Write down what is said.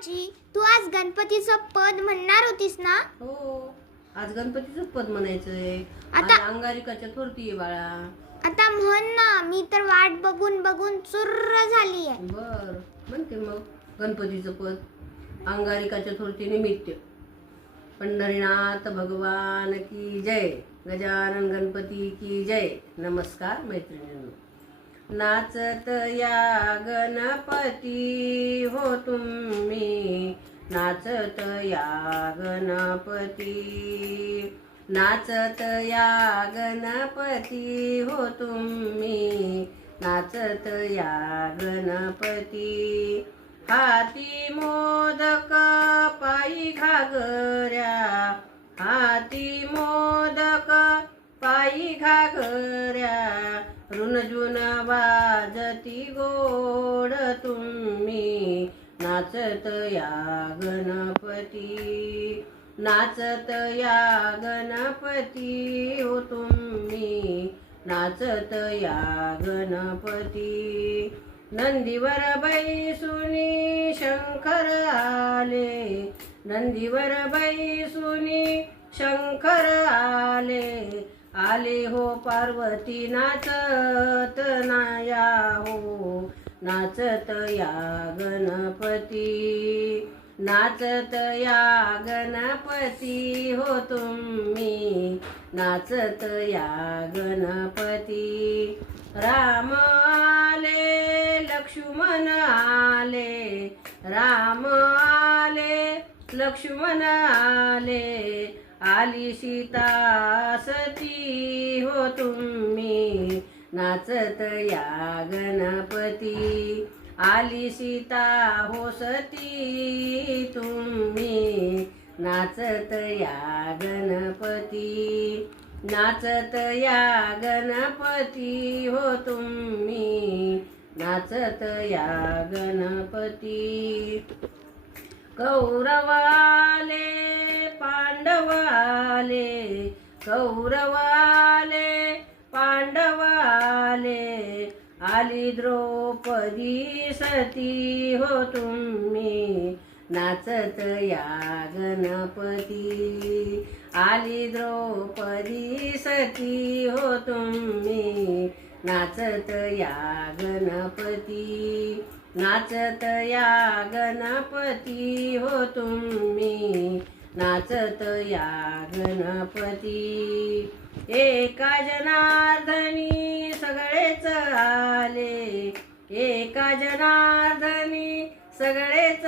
आजी, तू आज गणपतीचं पद म्हणणार होतीस ना? हो, आज गणपतीचं पद म्हणायचंय. आज आता- अंगारिका चतुर्थी आहे बाळा. आता म्हण ना, मी तर वाट बघून बघून चुर्र झाली आहे. बर, म्हणते मग गणपतीचं पद. अंगारिका चतुर्थी निमित्त पंढरीनाथ भगवान की जय, गजानन गणपती की जय. नमस्कार मैत्रिणींनो. नाचत या गणपती हो तुम्ही, नाचत या गणपती, नाचत या गणपती हो तुम्ही, नाचत या गणपती. हाती मोदक पायी घागऱ्या, हाती मोदक पायी घागऱ्या, रुणझुण वाजती गोड तुम्ही, नाचत या गणपती, नाचत या गणपती हो तुम्ही, नाचत या गणपती. नंदीवर बैसुनी शंकर आले, नंदीवर बैसुनी शंकर आले, आले हो पार्वती नाचत नाया हो, नाचत या गणपती, नाचत या गणपती हो तुम्ही, नाचत या गणपती. राम आले लक्ष्मण आले, राम आले लक्ष्मण आले, आली सीता सती हो तुम्ही, नाचत या गणपती, आली सीता हो सती तुम्ही, नाचत या गणपती, नाचत या गणपती हो तुम्ही, नाचत या गणपती. कौरव आले पांडव आले, कौरव आले पांडव आले, आली द्रौपदी सती हो तुम्ही, नाचत या गणपती, आली द्रौपदी सती हो तुम्ही, नाचत या गणपती, नाचत या गणपती हो तुम्ही, नाचत या गणपती. एका जनार्दनी सगळेच आले, एका जनार्दनी सगळेच